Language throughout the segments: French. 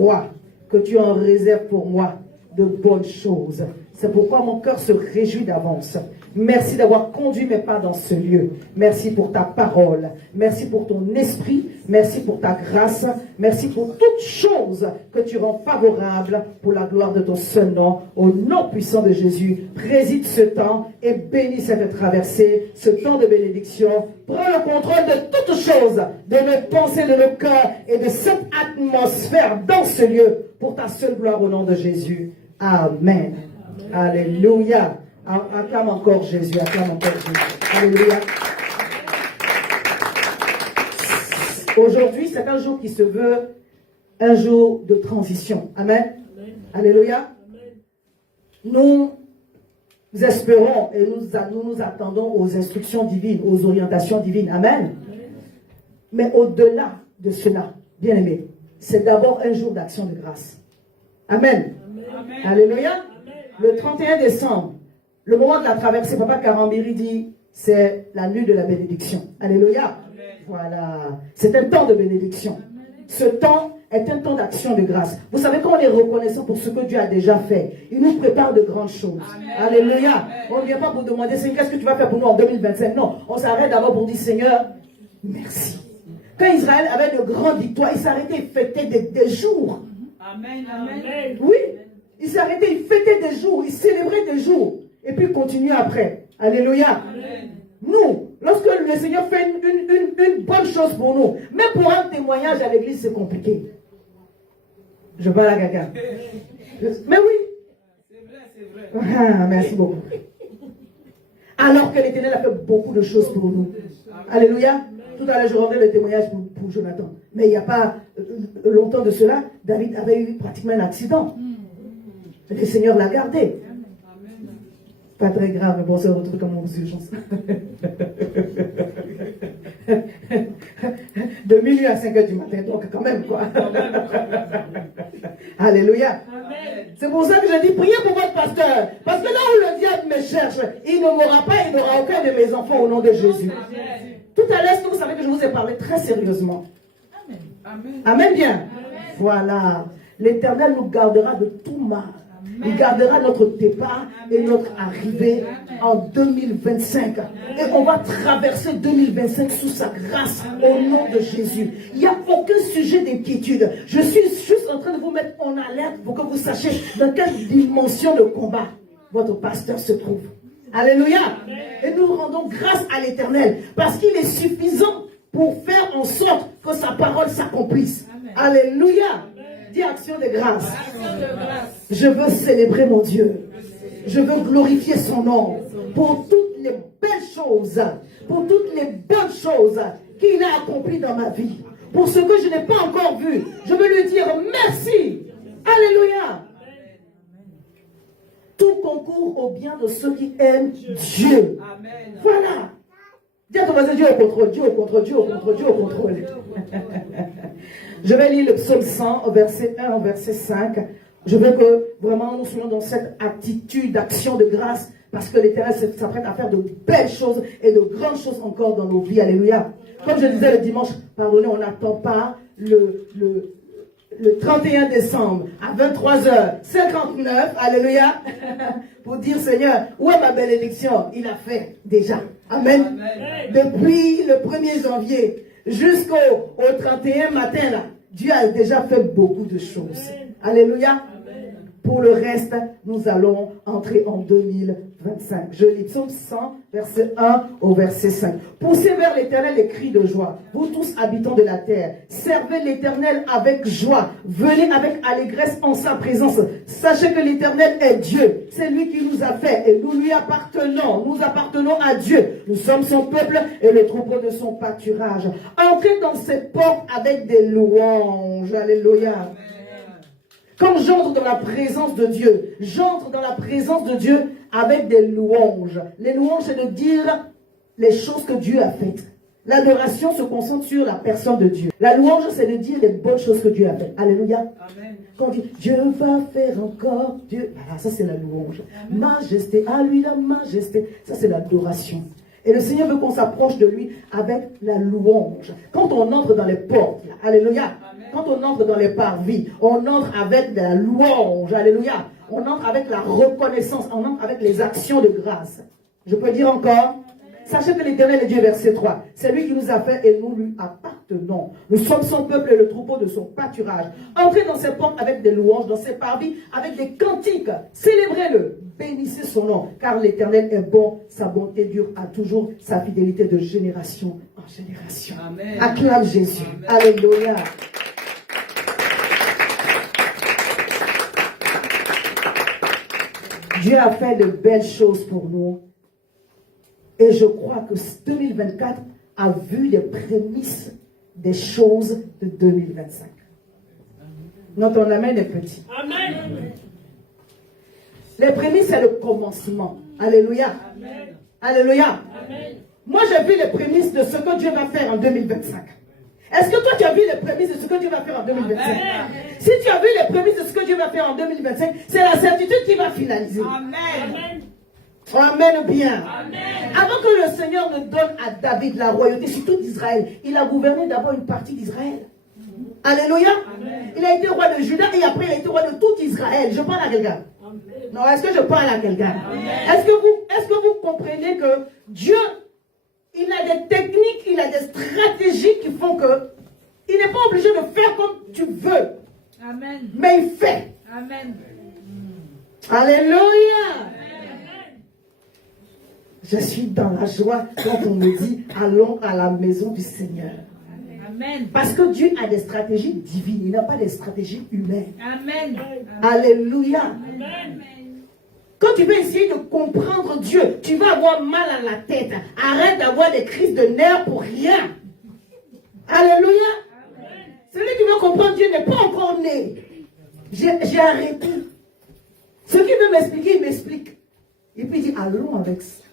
crois que tu en réserves pour moi de bonnes choses. C'est pourquoi mon cœur se réjouit d'avance. Merci d'avoir conduit mes pas dans ce lieu. Merci pour ta parole. Merci pour ton esprit. Merci pour ta grâce. Merci pour toutes choses que tu rends favorables pour la gloire de ton seul nom. Au nom puissant de Jésus, préside ce temps et bénis cette traversée, ce temps de bénédiction. Prends le contrôle de toutes choses, de nos pensées, de nos cœurs et de cette atmosphère dans ce lieu pour ta seule gloire au nom de Jésus. Amen. Alléluia. Acclame encore Jésus, acclame encore Jésus. Alléluia. Aujourd'hui, c'est un jour qui se veut un jour de transition. Amen. Amen. Alléluia. Amen. Nous espérons et nous attendons aux instructions divines, aux orientations divines. Amen. Amen. Mais au-delà de cela, bien aimé, c'est d'abord un jour d'action de grâce. Amen. Amen. Alléluia. Amen. Le 31 décembre, le moment de la traversée, Papa Karambiri dit, c'est la nuit de la bénédiction. Alléluia. Amen. Voilà. C'est un temps de bénédiction. Amen. Ce temps est un temps d'action de grâce. Vous savez, quand on est reconnaissant pour ce que Dieu a déjà fait, il nous prépare de grandes choses. Amen. Alléluia. Amen. On ne vient pas pour demander, Seigneur, qu'est-ce que tu vas faire pour nous en 2025? Non, on s'arrête d'abord pour dire, Seigneur, merci. Quand Israël avait de grandes victoires, il s'arrêtait et fêtait des jours. Amen. Amen. Oui. Il s'arrêtait, il fêtait des jours, il célébrait des jours. Et puis il continue après. Alléluia. Amen. Nous, lorsque le Seigneur fait une bonne chose pour nous, même pour un témoignage à l'église, c'est compliqué. Je parle à quelqu'un. Mais oui. C'est vrai. Ah, merci beaucoup. Alors que l'Éternel a fait beaucoup de choses pour nous. Alléluia. Tout à l'heure, je rendais le témoignage pour Jonathan. Mais il n'y a pas longtemps de cela, David avait eu pratiquement un accident. Le Seigneur l'a gardé. Pas très grave, mais bon, c'est autre truc comme aux urgences. De minuit à 5 h du matin, donc quand même, quoi. Alléluia. C'est pour ça que je dis, priez pour votre pasteur. Parce que là où le diable me cherche, il ne m'aura pas, il n'aura aucun de mes enfants au nom de Jésus. Tout à l'heure, vous savez que je vous ai parlé très sérieusement. Amen. Amen bien. Amen. Voilà. L'Éternel nous gardera de tout mal. Il gardera notre départ et notre arrivée en 2025. Et on va traverser 2025 sous sa grâce au nom de Jésus. Il n'y a aucun sujet d'inquiétude. Je suis juste en train de vous mettre en alerte pour que vous sachiez dans quelle dimension de combat votre pasteur se trouve. Alléluia. Et nous rendons grâce à l'Éternel parce qu'il est suffisant pour faire en sorte que sa parole s'accomplisse. Alléluia. Dis action de grâce. Je veux célébrer mon Dieu. Je veux glorifier son nom pour toutes les belles choses, pour toutes les bonnes choses qu'il a accomplies dans ma vie. Pour ce que je n'ai pas encore vu, je veux lui dire merci. Alléluia. Tout concourt au bien de ceux qui aiment Dieu. Voilà. Dis à ton voisin, Dieu au contrôle, Dieu au contrôle, Dieu au contrôle, Dieu au contrôle. Je vais lire le psaume 100, verset 1 au verset 5. Je veux que vraiment nous soyons dans cette attitude d'action de grâce parce que l'Éternel s'apprête à faire de belles choses et de grandes choses encore dans nos vies. Alléluia. Comme je disais le dimanche, pardonnez, on n'attend pas le 31 décembre à 23h59, alléluia, pour dire Seigneur, où est ma bénédiction? Il a fait déjà. Amen. Amen. Depuis le 1er janvier jusqu'au 31 matin, là, Dieu a déjà fait beaucoup de choses. Amen. Alléluia. Amen. Pour le reste, nous allons entrer en 2025. Je lis Psaume 100, verset 1 au verset 5. Poussez vers l'Éternel les cris de joie, vous tous habitants de la terre. Servez l'Éternel avec joie. Venez avec allégresse en sa présence. Sachez que l'Éternel est Dieu. C'est lui qui nous a fait et nous lui appartenons. Nous appartenons à Dieu. Nous sommes son peuple et le troupeau de son pâturage. Entrez dans ses portes avec des louanges. Alléluia. Quand j'entre dans la présence de Dieu, j'entre dans la présence de Dieu avec des louanges. Les louanges, c'est de dire les choses que Dieu a faites. L'adoration se concentre sur la personne de Dieu. La louange, c'est de dire les bonnes choses que Dieu a faites. Alléluia. Amen. Quand on dit, Dieu va faire encore, Dieu, voilà, ça c'est la louange. Amen. Majesté, à lui la majesté, ça c'est l'adoration. Et le Seigneur veut qu'on s'approche de lui avec la louange. Quand on entre dans les portes, là, alléluia. Amen. Quand on entre dans les parvis, on entre avec de la louange. Alléluia. On entre avec la reconnaissance. On entre avec les actions de grâce. Je peux dire encore? Sachez que l'Éternel est Dieu, verset 3. C'est lui qui nous a fait et nous lui appartenons. Nous sommes son peuple et le troupeau de son pâturage. Entrez dans ses portes avec des louanges, dans ses parvis avec des cantiques. Célébrez-le. Bénissez son nom, car l'Éternel est bon, sa bonté dure à toujours, sa fidélité de génération en génération. Amen. Acclame Jésus. Amen. Alléluia. Dieu a fait de belles choses pour nous. Et je crois que 2024 a vu les prémices des choses de 2025. Notre amen est petit. Amen. Les prémices, c'est le commencement. Alléluia. Amen. Alléluia. Amen. Moi, j'ai vu les prémices de ce que Dieu va faire en 2025. Est-ce que toi, tu as vu les prémices de ce que Dieu va faire en 2025? Amen. Si tu as vu les prémices de ce que Dieu va faire en 2025, c'est la certitude qui va finaliser. Amen. Amen bien. Amen. Avant que le Seigneur ne donne à David la royauté sur tout Israël, il a gouverné d'abord une partie d'Israël. Alléluia. Amen. Il a été roi de Juda et après il a été roi de tout Israël. Je parle à quelqu'un. Non, est-ce que je parle à quelqu'un? Est-ce que vous comprenez que Dieu, il a des techniques, il a des stratégies qui font que il n'est pas obligé de faire comme tu veux. Amen. Mais il fait. Amen. Alléluia. Je suis dans la joie quand on me dit allons à la maison du Seigneur. Amen. Parce que Dieu a des stratégies divines, il n'a pas des stratégies humaines. Amen. Alléluia. Amen. Quand tu veux essayer de comprendre Dieu, tu vas avoir mal à la tête. Arrête d'avoir des crises de nerfs pour rien. Alléluia. Amen. Celui qui veut comprendre Dieu n'est pas encore né. J'ai arrêté. Celui qui veut m'expliquer, il m'explique. Et puis il dit allons avec ça.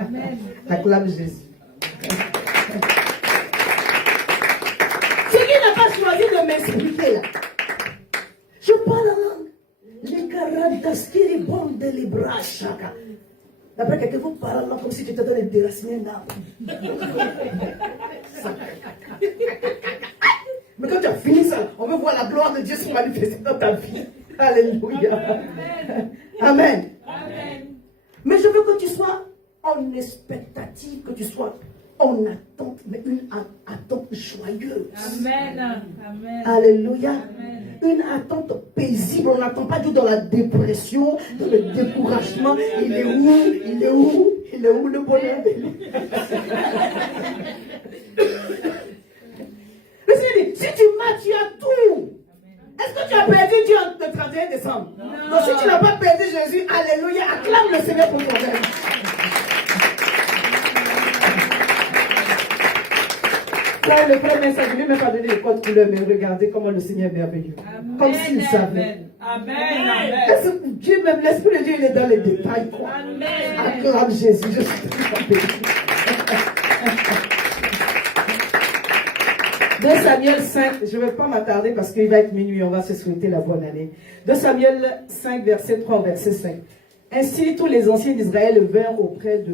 Amen. Acclame Jésus. Ce qui n'a pas choisi de m'expliquer là. Je parle la langue. Les caractéristiques bonnes de les bras chacun. D'après quelqu'un, vous parlez là comme si tu étais dans les déraciner là. Mais quand tu as fini ça, on veut voir la gloire de Dieu se manifester dans ta vie. Alléluia. Amen. Amen. Mais je veux que tu sois en expectative, que tu sois en attente, mais une attente joyeuse. Amen. Amen. Alléluia. Amen. Une attente paisible. On n'attend pas Dieu dans la dépression, dans le découragement. Il est où? Il est où? Il est où le bonheur de lui? Si tu m'as, tu as tout. Est-ce que tu as perdu Dieu le 31 décembre? Non. Donc si tu n'as pas perdu Jésus, alléluia, acclame le Seigneur pour toi-même. Ça, le premier message, je ne vais même pas donner le code couleur, mais regardez comment le Seigneur est merveilleux. Amen. Comme s'il savait. Amen. Amen. Dieu, même l'Esprit de Dieu, il est dans les détails. Quoi. Amen. Acclame Jésus. Je suis très béni. 2 Samuel 5, je ne vais pas m'attarder parce qu'il va être minuit, on va se souhaiter la bonne année. 2 Samuel 5, verset 3 au verset 5. Ainsi, tous les anciens d'Israël vinrent auprès du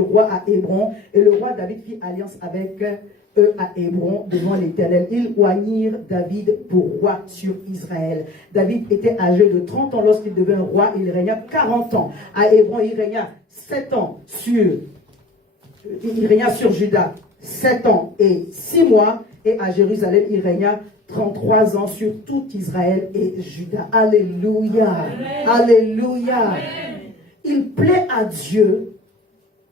roi à Hébron, et le roi David fit alliance avec eux à Hébron devant l'Éternel. Ils oignirent David pour roi sur Israël. David était âgé de 30 ans lorsqu'il devint roi, il régna 40 ans. À Hébron, il régna 7 ans il régna sur Juda 7 ans et 6 mois, et à Jérusalem, il régna 33 ans sur tout Israël et Juda. Alléluia. Amen. Alléluia. Amen. Il plaît à Dieu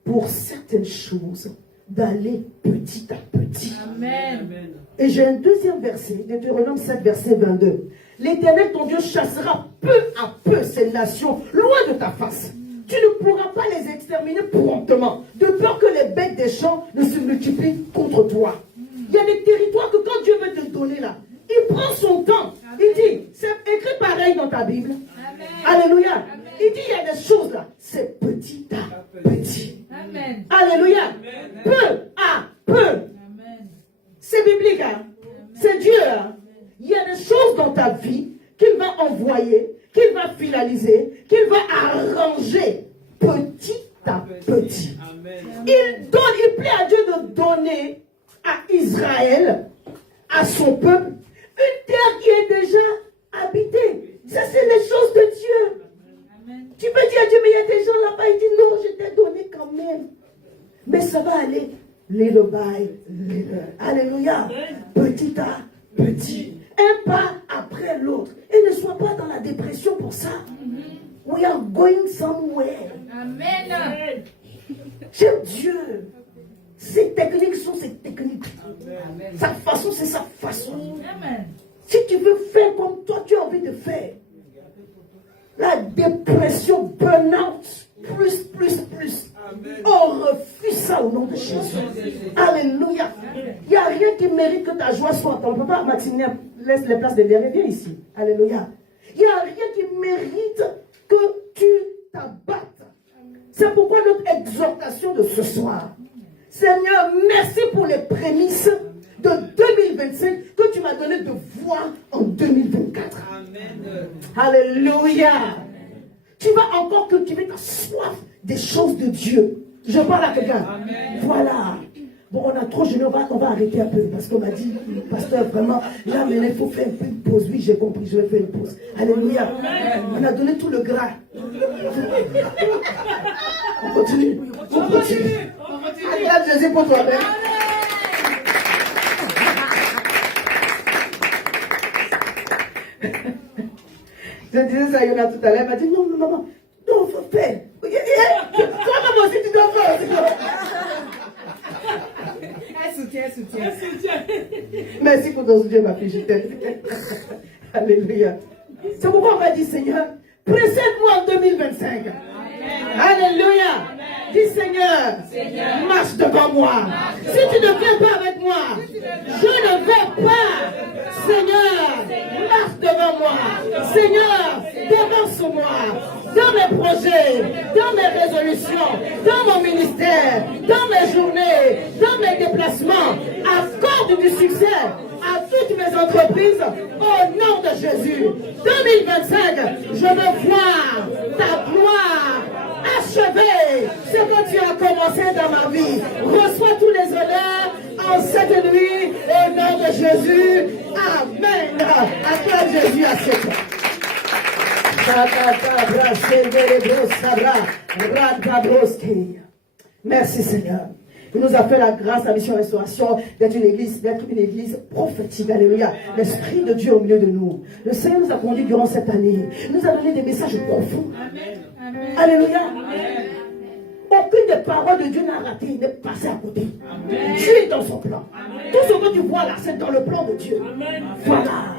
pour certaines choses d'aller petit à petit. Amen. Et j'ai un deuxième verset, Deutéronome 7, verset 22. L'Éternel, ton Dieu, chassera peu à peu ces nations loin de ta face. Tu ne pourras pas les exterminer promptement, de peur que les bêtes des champs ne se multiplient contre toi. Il y a des territoires que quand Dieu veut te donner là, il prend son temps. Amen. Il dit, c'est écrit pareil dans ta Bible. Amen. Alléluia. Amen. Il dit, il y a des choses là, c'est petit à petit. Amen. Alléluia. Amen. Peu à peu. Amen. C'est biblique, hein? C'est Dieu. Hein? Il y a des choses dans ta vie qu'il va envoyer, qu'il va finaliser, qu'il va arranger petit à petit. Amen. Il plaît à Dieu de donner à Israël, à son peuple une terre qui est déjà habitée. Ça, c'est les choses de Dieu. Amen. Tu peux dire à Dieu, mais il y a des gens là-bas, il dit non, je t'ai donné quand même. Mais ça va aller. Little by little. Alléluia. Petit à petit. Un pas après l'autre. Et ne sois pas dans la dépression pour ça. We are going somewhere. Amen. J'aime Dieu. Ses techniques sont ses techniques. Amen. Sa façon, c'est sa façon. Amen. Si tu veux faire comme toi, tu as envie de faire. La dépression, burn-out, plus. Amen. On refuse ça au nom de Jésus. Alléluia. Il n'y a rien qui mérite que ta joie soit. On ne peut pas, Maximilien, laisse les places de l'air. Viens ici. Alléluia. Il n'y a rien qui mérite que tu t'abattes. C'est pourquoi notre exhortation de ce soir. Seigneur, merci pour les prémices de 2025 que tu m'as donné de voir en 2024. Amen. Alléluia. Tu vas encore cultiver ta soif des choses de Dieu. Je parle à quelqu'un. Voilà. Bon, on a trop jeûné, on va arrêter un peu. Parce qu'on m'a dit, pasteur, vraiment, là, mais il faut faire un peu une pause. Oui, j'ai compris, je vais faire une pause. Alléluia. On a donné tout le gras. On continue. Regarde Jésus pour toi-même. Je disais ça à Yona tout à l'heure, elle m'a dit non, maman, non, il faut faire. Toi, aussi, tu dois faire. Elle soutient. Merci pour ton soutien, ma fille, je t'aime. Alléluia. C'est pourquoi on va dire, Seigneur, précède-moi en 2025. Amen. Alléluia. Amen. Dis, Seigneur, marche devant moi. Si tu ne viens pas avec moi, je ne vais pas. Seigneur, marche devant moi. Seigneur, devance-moi dans mes projets, dans mes résolutions, dans mon ministère, dans mes journées, dans mes déplacements. Accorde du succès à toutes mes entreprises au nom de Jésus. 2025, je veux voir ta gloire achever ce que tu as commencé dans ma vie. Reçois tous les honneurs en cette nuit au nom de Jésus. Amen. Acclame Jésus à cette heure. Merci Seigneur. Il nous a fait la grâce, la mission restauration, d'être une église prophétique. Alléluia. L'Esprit de Dieu au milieu de nous. Le Seigneur nous a conduits durant cette année. Il nous a donné des messages profonds. Amen. Alléluia. Amen. Aucune des paroles de Dieu n'a raté, n'est passé à côté. Amen. Dieu est dans son plan. Amen. Tout ce que tu vois là, c'est dans le plan de Dieu. Amen. Voilà.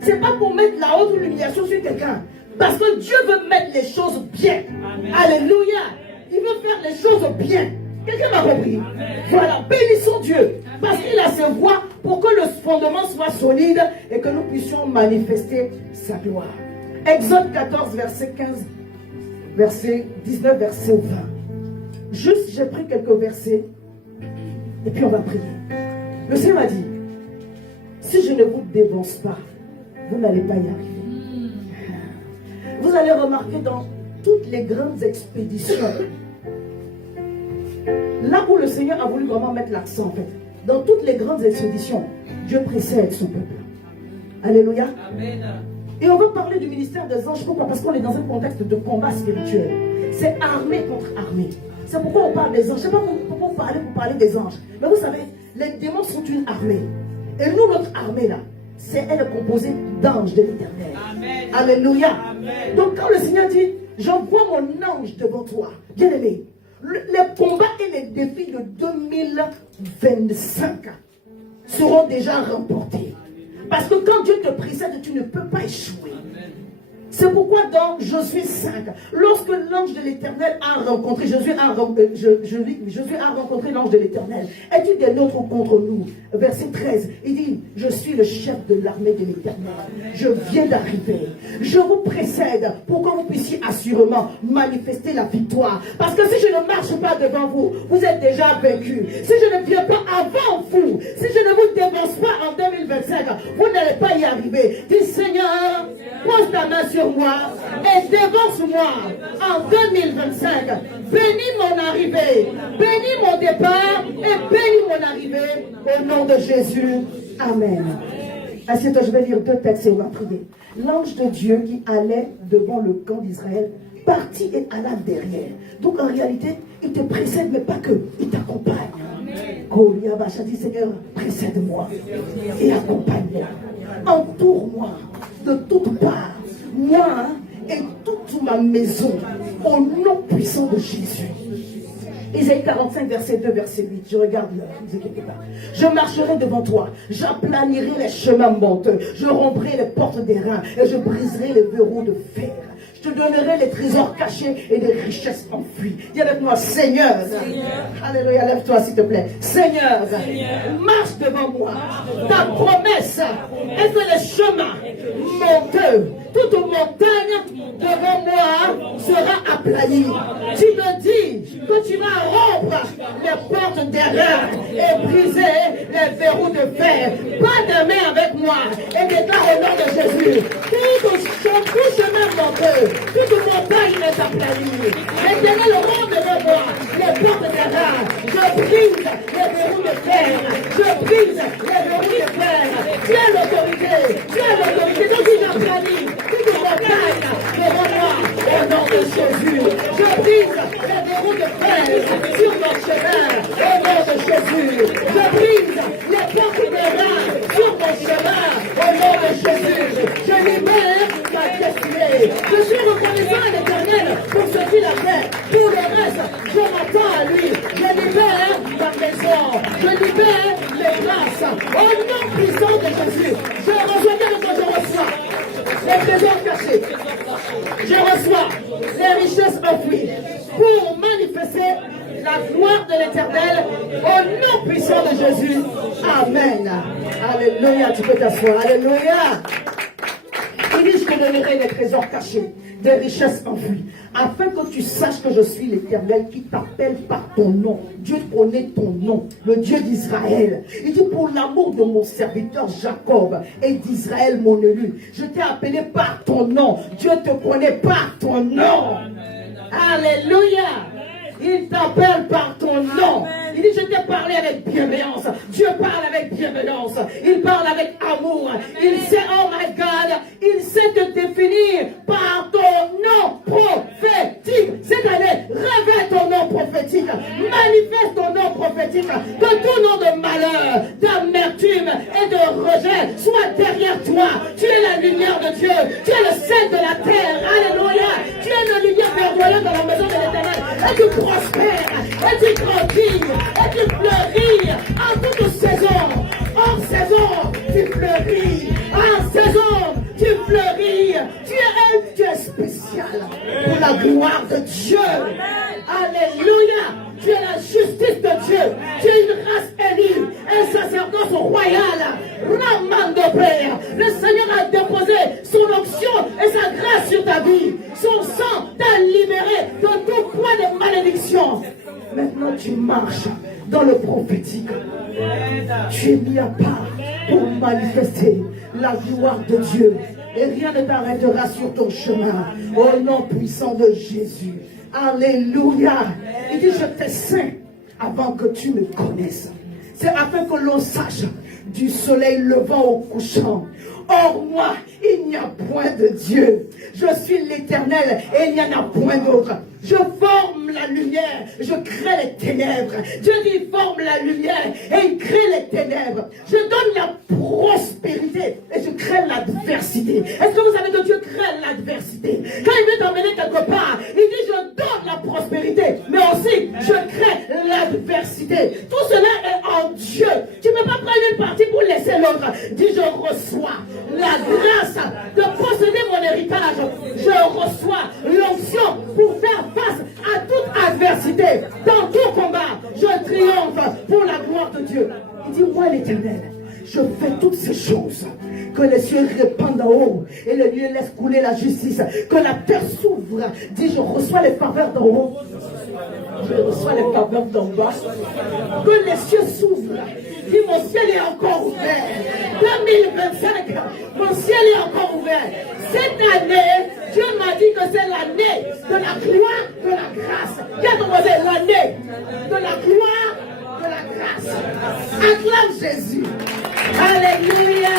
C'est pas pour mettre la haute ou l'humiliation sur quelqu'un. Parce que Dieu veut mettre les choses bien. Amen. Alléluia. Il veut faire les choses bien. Quelqu'un m'a compris? Amen. Voilà, bénissons Dieu. Parce qu'il a ses voies pour que le fondement soit solide et que nous puissions manifester sa gloire. Exode 14, verset 15, verset 19, verset 20. Juste, j'ai pris quelques versets et puis on va prier. Le Seigneur m'a dit, si je ne vous dévance pas, vous n'allez pas y arriver. Vous allez remarquer dans toutes les grandes expéditions, là où le Seigneur a voulu vraiment mettre l'accent en fait, dans toutes les grandes expéditions, Dieu précède son peuple. Alléluia. Amen. Et on va parler du ministère des anges. Pourquoi? Parce qu'on est dans un contexte de combat spirituel. C'est armée contre armée. C'est pourquoi on parle des anges. Je ne sais pas pourquoi vous parlez des anges. Mais vous savez, les démons sont une armée. Et nous, notre armée là, elle est composée d'anges de l'Éternel. Alléluia. Amen. Donc quand le Seigneur dit, j'envoie mon ange devant toi, bien aimé, les combats et les défis de 2025 seront déjà remportés. Parce que quand Dieu te précède, tu ne peux pas échouer. C'est pourquoi dans Josué 5, lorsque l'ange de l'Éternel a rencontré, Josué a rencontré l'ange de l'Éternel, est-il des nôtres contre nous? Verset 13, il dit, je suis le chef de l'armée de l'Éternel. Je viens d'arriver. Je vous précède pour que vous puissiez assurément manifester la victoire. Parce que si je ne marche pas devant vous, vous êtes déjà vaincus. Si je ne viens pas avant vous, si je ne vous dévance pas en 2025, vous n'allez pas y arriver. Dis Seigneur, pose ta main sur sur moi et devance-moi en 2025. Bénis mon arrivée, bénis mon départ et bénis mon arrivée au nom de Jésus. Amen. Assieds-toi, je vais lire 2 textes et on va prier. L'ange de Dieu qui allait devant le camp d'Israël partit et alla derrière. Donc en réalité, il te précède, mais pas que, il t'accompagne. Goliath dit, Seigneur, précède-moi et accompagne-moi. Entoure-moi de toutes parts, moi et toute ma maison, au nom puissant de Jésus. Isaïe 45, verset 2, verset 8. Je regarde là, ne vous inquiétez pas. Je marcherai devant toi, j'aplanirai les chemins monteux, je romprai les portes des reins et je briserai les verrous de fer. Je te donnerai les trésors cachés et les richesses enfuies. Dis avec moi, Seigneur. Alléluia, lève-toi s'il te plaît. Seigneur, marche devant moi. Ta promesse est que les chemins monteux, toute montagne devant moi sera aplanie. Tu me dis que tu vas rompre les portes des reins et briser les verrous de fer. Pas de main avec moi et déclare au nom de Jésus. Tout chemin monteux, toute montagne est aplanie. L'éternel rompt devant moi les portes des reins. Je brise les verrous de fer. Je brise les verrous de fer. Tu as l'autorité. Tu as l'autorité. Donc il aplanie toute montagne devant moi au nom de Jésus. Je brise les verrous de fer sur mon chemin au nom de Jésus. Je brise les portes des reins sur mon chemin au nom de Jésus. Je libère ma destinée. Je suis reconnaissant à l'Éternel pour ce qu'il a fait. Pour le reste, je m'attends à lui. Je libère ma maison. Je libère les grâces. Au nom puissant de Jésus. Je reçois quand je reçois les trésors cachés. Je reçois les richesses enfouies pour manifester la gloire de l'Éternel au nom puissant de Jésus. Amen. Alléluia. Tu peux t'asseoir. Alléluia. Il dit, je te donnerai les trésors cachés, des richesses enfouies, afin que tu saches que je suis l'Éternel qui t'appelle par ton nom. Dieu connaît ton nom, le Dieu d'Israël. Il dit, pour l'amour de mon serviteur Jacob et d'Israël mon élu, je t'ai appelé par ton nom. Dieu te connaît par ton nom. Alléluia. Il t'appelle par ton nom. Il dit, je t'ai parlé avec bienveillance. Dieu parle avec bienveillance. Il parle avec amour. Il sait, oh my God, il sait te définir par ton nom prophétique. Cette année, révèle ton nom prophétique. Manifeste ton nom prophétique. Que tout nom de malheur, d'amertume et de rejet soit derrière toi. Tu es la lumière de Dieu. Tu es le sel de la terre. Alléluia. Tu es la lumière verdoyante dans la maison de l'Éternel. Et tu prospères. Et tu grandis. Et tu fleuris en toute saison. En saison, tu fleuris. En saison, tu fleuris. Tu es spécial pour la gloire de Dieu. Alléluia. Tu es la justice de Dieu. Tu es une race élue. Un sacerdoce royal. Ramando Père. Le Seigneur a déposé son onction et sa grâce sur ta vie. Son sang t'a libéré de tout poids de malédiction. Maintenant tu marches dans le prophétique. Tu es mis à part pour manifester la gloire de Dieu. Et rien ne t'arrêtera sur ton chemin. Au nom puissant de Jésus. Alléluia. Il dit, je t'ai saint avant que tu me connaisses. C'est afin que l'on sache du soleil levant au couchant. Or moi, il n'y a point de Dieu. Je suis l'Éternel et il n'y en a point d'autre. Je forme la lumière, je crée les ténèbres. Dieu dit, forme la lumière et il crée les ténèbres. Je donne la prospérité et je crée l'adversité. Est-ce que vous savez que Dieu crée l'adversité? Quand il veut t'emmener quelque part, il dit, je donne la prospérité, mais aussi, je crée l'adversité. Tout cela est en Dieu. Tu ne peux pas prendre une partie pour laisser l'autre. Dis, je reçois la grâce de posséder mon héritage. Je reçois l'onction pour faire face à toute adversité. Dans tout combat, je triomphe pour la gloire de Dieu. Il dit, moi l'Éternel, je fais toutes ces choses. Que les cieux répandent en haut et les lieux laissent couler la justice. Que la terre s'ouvre. Dis, je reçois les faveurs d'en haut. Je reçois les faveurs d'en bas. Que les cieux s'ouvrent. Dis, mon ciel est encore ouvert. 2025, mon ciel est encore ouvert. Cette année, Dieu m'a dit que c'est l'année de la gloire, de la grâce. Dis à ton voisin, l'année de la gloire, de la grâce. Acclame Jésus. Alléluia.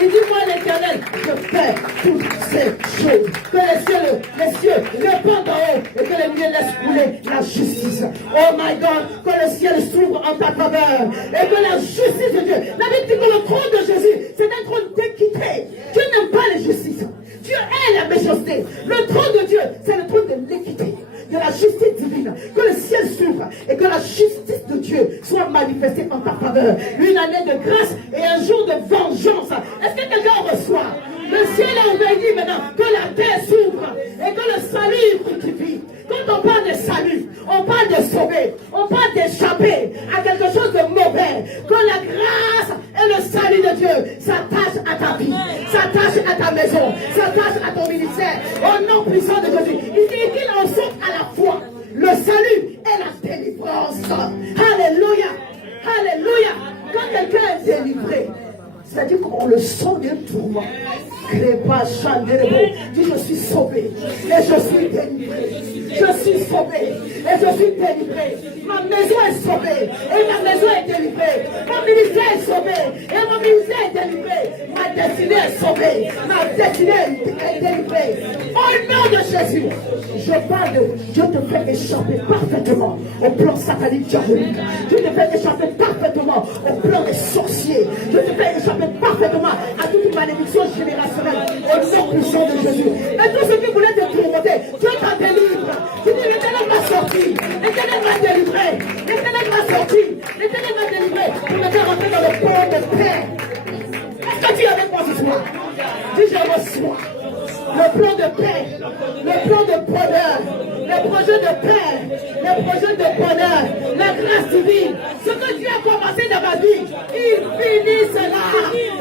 Il dit, moi l'Éternel, je fais toutes ces choses. Que les cieux répandent en haut et que les milieux laissent couler la justice. Oh my God, que le ciel s'ouvre en ta faveur et que la justice de Dieu. La Bible dit que le trône de Jésus, c'est un trône d'équité. Dieu n'aime pas les justices. Dieu hait la méchanceté. Le trône de Dieu, c'est le trône de l'équité, de la justice divine. Que le ciel s'ouvre et que la justice de Dieu soit manifestée en ta faveur. Une année de grâce et un jour de vengeance. Est-ce que quelqu'un reçoit? Le ciel a ouvert, dit maintenant que la terre s'ouvre et que le salut fructifie. Quand on parle de salut, on parle de sauver, on parle d'échapper à quelque chose de mauvais. Que la grâce et le salut de Dieu s'attachent à ta vie, s'attachent à ta maison, s'attachent à ton ministère. Au nom puissant de Jésus, il dit qu'il en sorte à la fois le salut et la délivrance. Alléluia, alléluia. Quand quelqu'un est délivré, c'est-à-dire qu'on le sort d'un tourment. Dis, je suis sauvé et je suis délivré. Je suis sauvé et je suis délivré. Ma maison est sauvée et ma maison est délivrée. Mon ministère est sauvé et mon ministère est délivré. Ma destinée est sauvée. Ma destinée est délivrée. Au nom de Jésus, je parle de Dieu te fait échapper parfaitement au plan satanique diabolique. Dieu te fait échapper parfaitement au plan des sorciers. Dieu te fait échapper parfaitement à toute une malédiction générationnelle. Au nom puissant de Jésus. Et tout ce qui voulait te tourmenter, Dieu t'a délivré. Tu dis, l'Éternel m'a sorti. L'Éternel m'a délivré. L'Éternel m'a sorti. L'Éternel m'a délivré. Pour me faire rentrer dans le port de paix. Est-ce que tu es avec moi ce soir? Dis, je reçois le plan de paix, le plan de bonheur, les projets de paix, les projets de bonheur, la grâce divine. Ce que Dieu a commencé dans ma vie, il finit cela.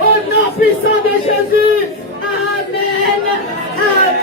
Au nom puissant de Jésus. Amen. Amen.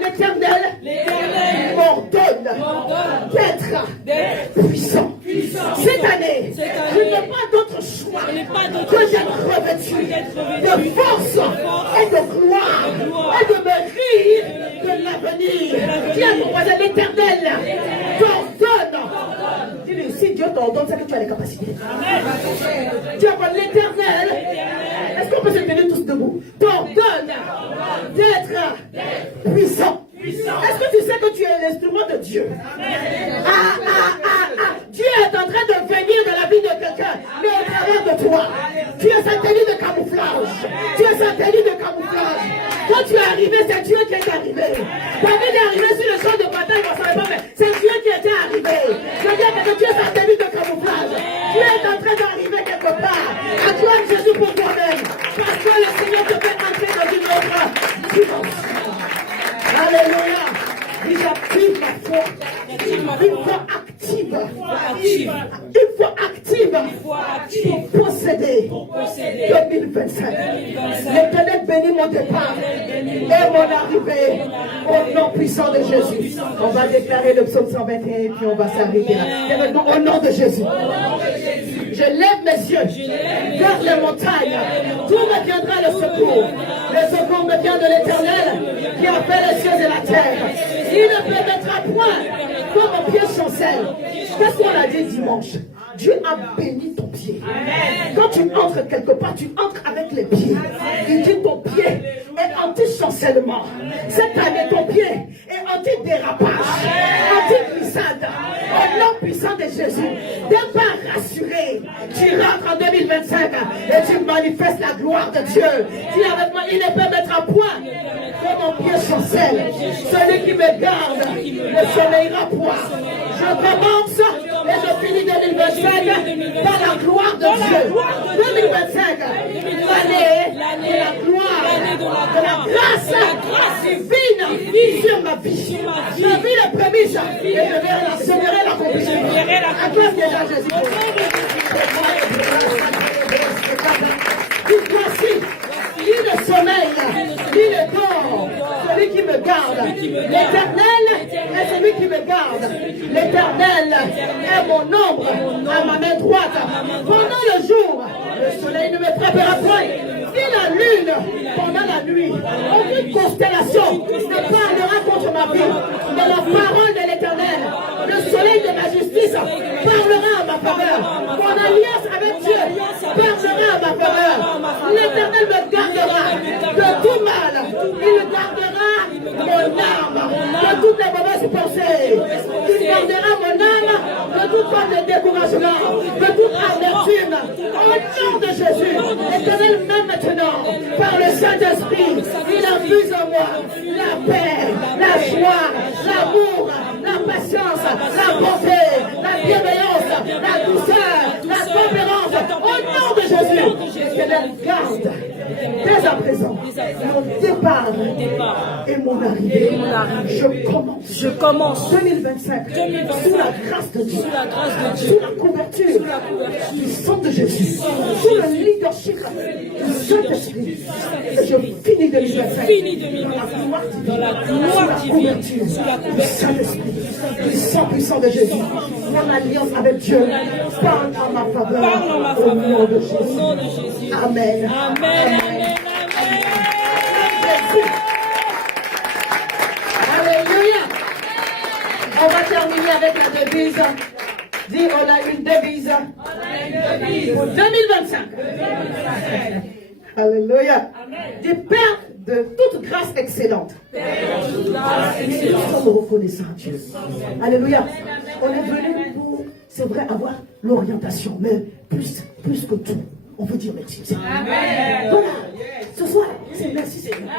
L'Éternel m'ordonne d'être puissant. Cette année, je n'ai pas d'autre choix que d'être revêtu de force et de gloire et de me rire de l'avenir. Dis à ton voisin, l'Éternel t'ordonne. Dis-lui, si Dieu t'ordonne, c'est que tu as les capacités. Dis à toi, l'Éternel, est-ce qu'on peut se tenir tous debout? T'ordonne d'être puissant. Est-ce que tu sais que tu es l'instrument de Dieu? Dieu est en train de venir dans la vie de quelqu'un, mais au travers de toi. Tu es sa tenue de camouflage. Tu es sa tenue de camouflage. Quand tu es arrivé, c'est Dieu qui est arrivé. David est arrivé sur le champ de bataille, on ne savait pas, mais c'est Dieu qui était arrivé. Je veux dire que tu es sa tenue de camouflage. Dieu est en train d'arriver quelque part. Acclame Jésus pour toi-même. Parce que le Seigneur te fait entrer dans une autre dimension. Alléluia. J'active ma foi. Une foi active. Une foi active pour posséder 2025. L'Éternel bénit mon départ et mon arrivée au nom puissant de Jésus. On va déclarer le psaume 121 et puis on va s'arrêter là. Et maintenant, au nom de Jésus. Je lève mes yeux vers les montagnes. D'où me viendra le secours? Le secours me vient de l'Éternel qui a fait les cieux et la terre. Il ne permettra point que mon pied chancelle. Qu'est-ce qu'on a dit dimanche? Dieu a béni ton pied. Quand tu entres quelque part, tu entres avec les pieds. Il dit ton pied est anti-chancellement. Cette année, ton pied est anti-dérapage, anti-glissade. Au nom puissant de Jésus, t'es pas rassuré. Tu rentres en 2025 et tu manifestes la gloire de Dieu. Dis avec moi, il ne peut mettre à point que mon pied chancelle. Celui qui me garde ne sommeillera point. Je commence et je finis 2025 par la gloire de Dieu. 2025, l'année de la gloire, de la grâce divine sur ma vie. Je vis les prémices et je verrai l'accomplissement. Acclame déjà Jésus. Voici, ni le sommeil, ni le corps, celui qui me garde. L'Éternel est celui qui me garde. L'Éternel est mon ombre à ma main droite. Pendant le jour, le soleil ne me frappera point, ni la lune pendant la nuit. Aucune constellation ne parlera contre ma vie. Mais la parole de l'Éternel, le soleil de ma justice, parlera en ma faveur. Mon alliance avec Dieu parlera en ma faveur. L'Éternel me gardera de tout mal. Il gardera mon âme de toutes les mauvaises pensées. Il gardera mon âme de toute forme de découragement, de toute amertume. Au nom de Jésus, l'Éternel m'aime maintenant par le Saint-Esprit. Il infuse en moi la paix, la joie, l'amour, la patience, la bonté, la bienveillance, la douceur, la tempérance. Au nom de Jésus, l'Éternel garde dès à présent mon départ et mon arrivée. Je commence 2025 sous la grâce de Dieu, sous la couverture du sang de Jésus, sous le leadership du Saint-Esprit. Et je finis 2025 dans la gloire divine, sous la couverture du Saint-Esprit, du sang puissant de Jésus. Mon alliance avec Dieu parle en ma faveur au nom de Jésus. Amen. Alléluia. On va terminer avec la devise. Dis, on a une devise pour 2025. Alléluia. Dis, Père de toute grâce excellente. Nous sommes reconnaissants à Dieu. Alléluia. On est venu pour, c'est vrai, avoir l'orientation, mais plus que tout, on veut dire merci. Voilà. Ce soir, c'est merci Seigneur.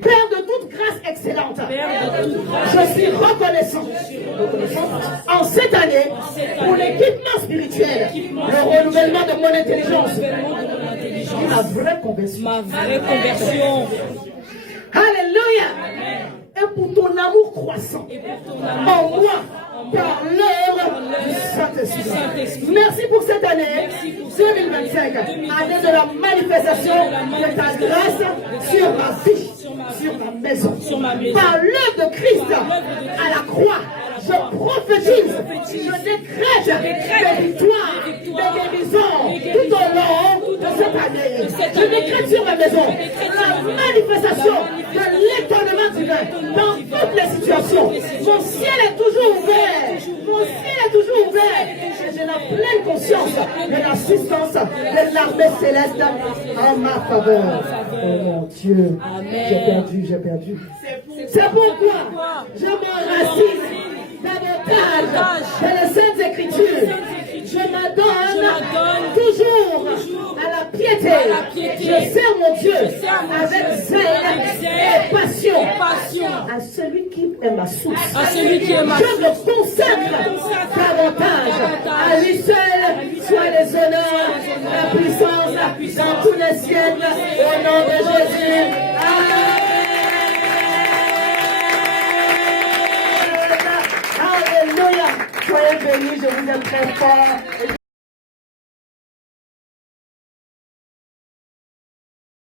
Père de toute grâce excellente, je suis reconnaissant en cette année pour l'équipement spirituel, le renouvellement de mon intelligence, ma vraie conversion. Alléluia. Et pour ton amour croissant en moi par l'œuvre du Saint-Esprit. Merci pour cette année 2025, année de la manifestation de ta grâce sur ma vie, sur ma maison. Par l'œuvre de Christ à la croix, je prophétise, je décrète des victoires, des guérisons tout au long de cette année. Je décrète sur ma maison la manifestation de l'étonnement divin dans toutes les situations. Mon ciel est toujours ouvert. Mon ciel est toujours ouvert. Et j'ai la pleine conscience de l'assistance de l'armée céleste en ma faveur. Oh mon Dieu, j'ai perdu. C'est pourquoi je m'enracine davantage dans les Saintes Écritures. Je m'adonne toujours à la piété. Je sers mon Dieu avec zèle et passion. À celui qui est ma source. Je me consacre davantage. À lui seul soit les honneurs, la puissance dans tous les siècles. Au nom de Jésus. Amen. Alléluia. Soyez bénis, je vous aime très fort.